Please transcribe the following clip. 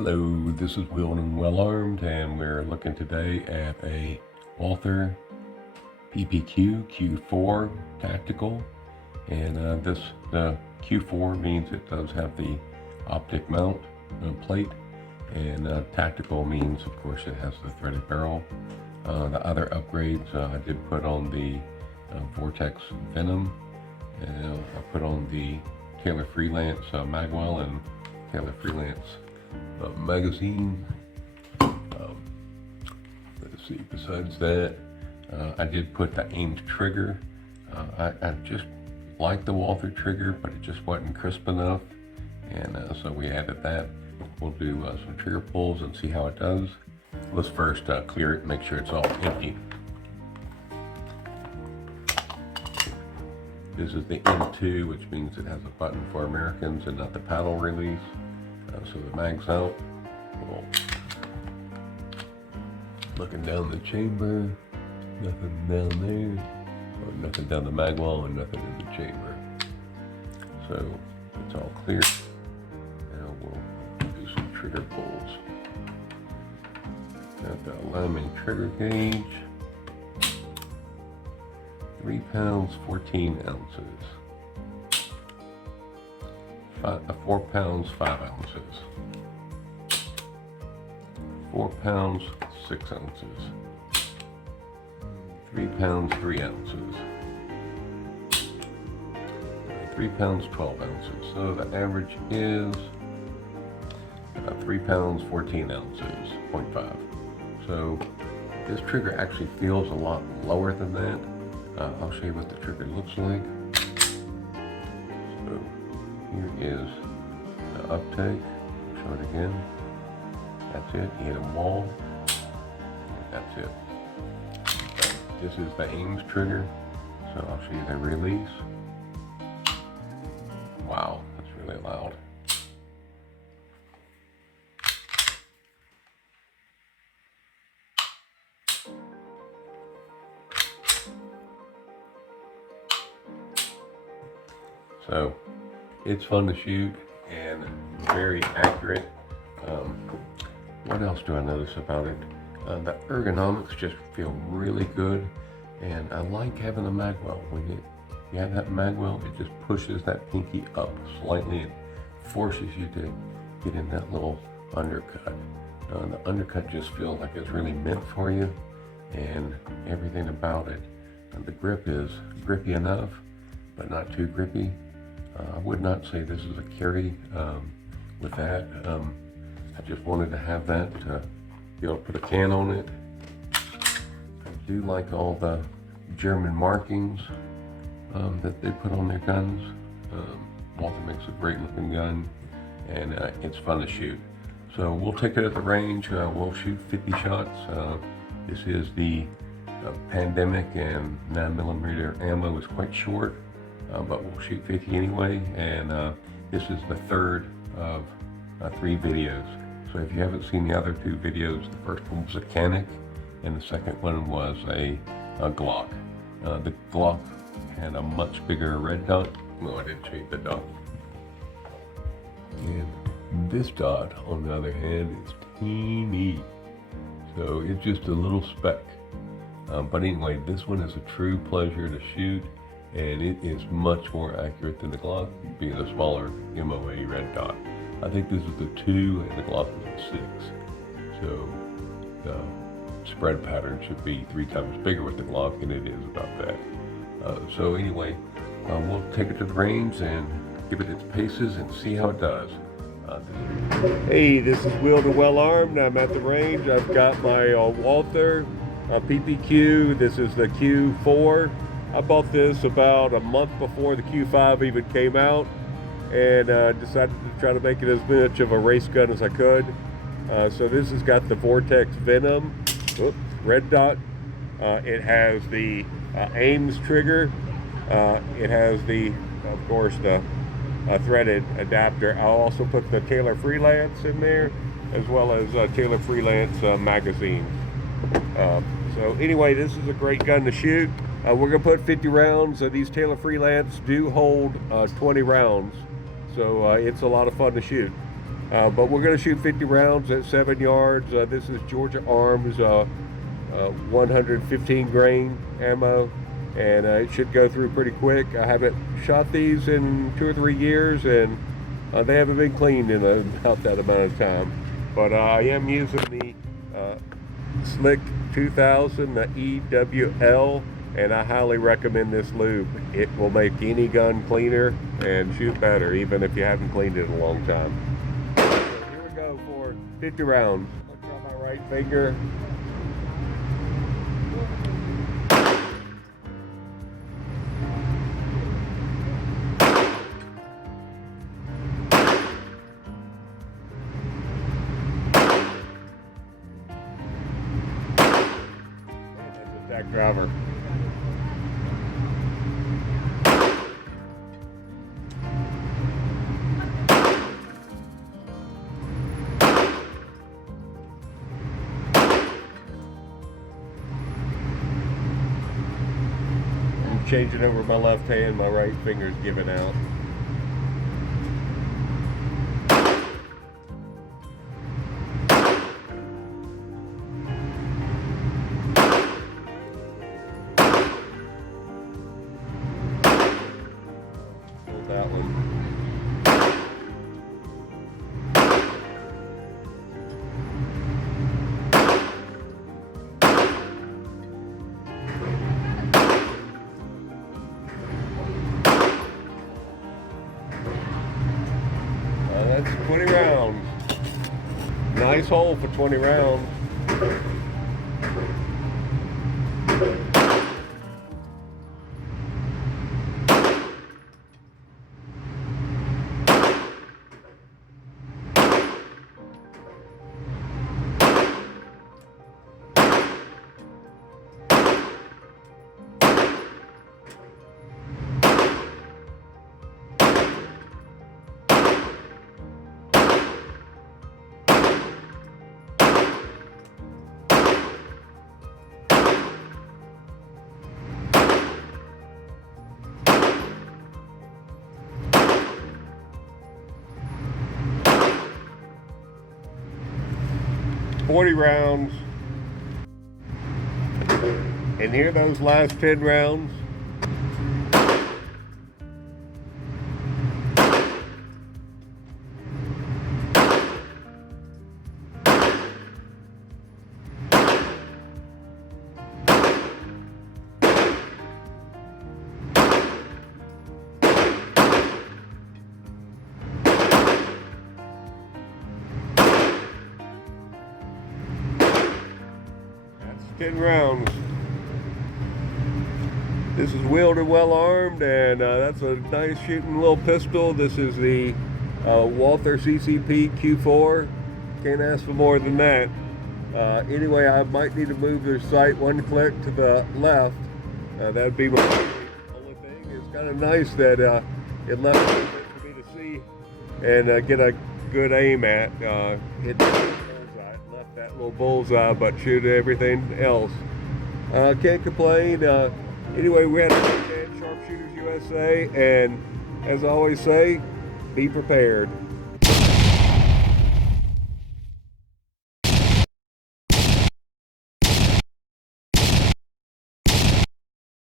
Hello, this is Wilden Well Armed, and we're looking today at a Walther PPQ Q4 Tactical. And the Q4 means it does have the optic mount plate, and tactical means, of course, it has the threaded barrel. The other upgrades, I did put on the Vortex Venom, and I put on the Taylor Freelance magwell and Taylor Freelance magazine. Let's see, besides that, I did put the aimed trigger. I just like the Walther trigger, but it just wasn't crisp enough, and so we added that. We'll do some trigger pulls and see how it does. Let's first clear it and make sure it's all empty. This is the M2, which means it has a button for Americans and not the paddle release. So the mag's out. Well, looking down the chamber, nothing down there, or nothing down the mag wall, and nothing in the chamber. So it's all clear. Now we'll do some trigger pulls. Got the alignment trigger gauge. 3 pounds, 14 ounces. 4 pounds, 5 ounces. 4 pounds, 6 ounces. 3 pounds, 3 ounces. 3 pounds, 12 ounces. So the average is 3 pounds, 14 ounces, 0.5. So this trigger actually feels a lot lower than that. I'll show you what the trigger looks like. So here is the uptake. Show it again. That's it. You hit a wall. That's it. This is the aims trigger. So I'll show you the release. Wow, that's really loud. So it's fun to shoot and very accurate. What else do I notice about it? The ergonomics just feel really good, and I like having the magwell. When you have that magwell, it just pushes that pinky up slightly and forces you to get in that little undercut. The undercut just feels like it's really meant for you, and everything about it. The grip is grippy enough, but not too grippy. I would not say this is a carry with that. I just wanted to have that to be able to put a can on it. I do like all the German markings that they put on their guns. Walther makes a great looking gun, and it's fun to shoot. So we'll take it at the range. We'll shoot 50 shots. This is the pandemic, and 9mm ammo is quite short. But we'll shoot 50 anyway, and this is the third of 3 videos. So if you haven't seen the other 2 videos, the first one was a Canic, and the second one was a Glock. The Glock had a much bigger red dot. No, I didn't change the dot. And this dot, on the other hand, is teeny. So it's just a little speck. But anyway, this one is a true pleasure to shoot, and it is much more accurate than the Glock, being a smaller MOA red dot. I think this is the 2 and the Glock is the 6. So the spread pattern should be 3 times bigger with the Glock, and it is about that. So anyway, we'll take it to the range and give it its paces and see how it does. Hey, this is Wilden Well Armed. I'm at the range. I've got my Walther PPQ. This is the Q4. I bought this about a month before the Q5 even came out, and decided to try to make it as much of a race gun as I could. So this has got the Vortex Venom, red dot. It has the aims trigger. It has the, of course, the threaded adapter. I'll also put the Taylor Freelance in there, as well as Taylor Freelance magazine. So anyway, this is a great gun to shoot. We're going to put 50 rounds. These Taylor Freelance do hold 20 rounds, so it's a lot of fun to shoot. But we're going to shoot 50 rounds at 7 yards. This is Georgia Arms 115 grain ammo, and it should go through pretty quick. I haven't shot these in 2 or 3 years, and they haven't been cleaned in about that amount of time. But I am using the Slick 2000, the EWL, and I highly recommend this lube. It will make any gun cleaner and shoot better, even if you haven't cleaned it in a long time. So here we go for 50 rounds. I'll try my right finger. That's a driver. Changing over my left hand, my right finger's giving out. Hold that one. That's 20 rounds. Nice hole for 20 rounds. $40 rounds, and here those last 10 rounds. That's 10 rounds. This is wheeled and well armed, and that's a nice shooting little pistol. This is the Walther PPQ Q4. Can't ask for more than that. Anyway, I might need to move the sight one click to the left. That'd be my only thing. It's kind of nice that it left a bit for me to see and get a good aim at. Hit the bullseye. Left that little bullseye, but shoot everything else. Can't complain. Anyway, we had a good day at Sharpshooters USA, and as I always say, be prepared.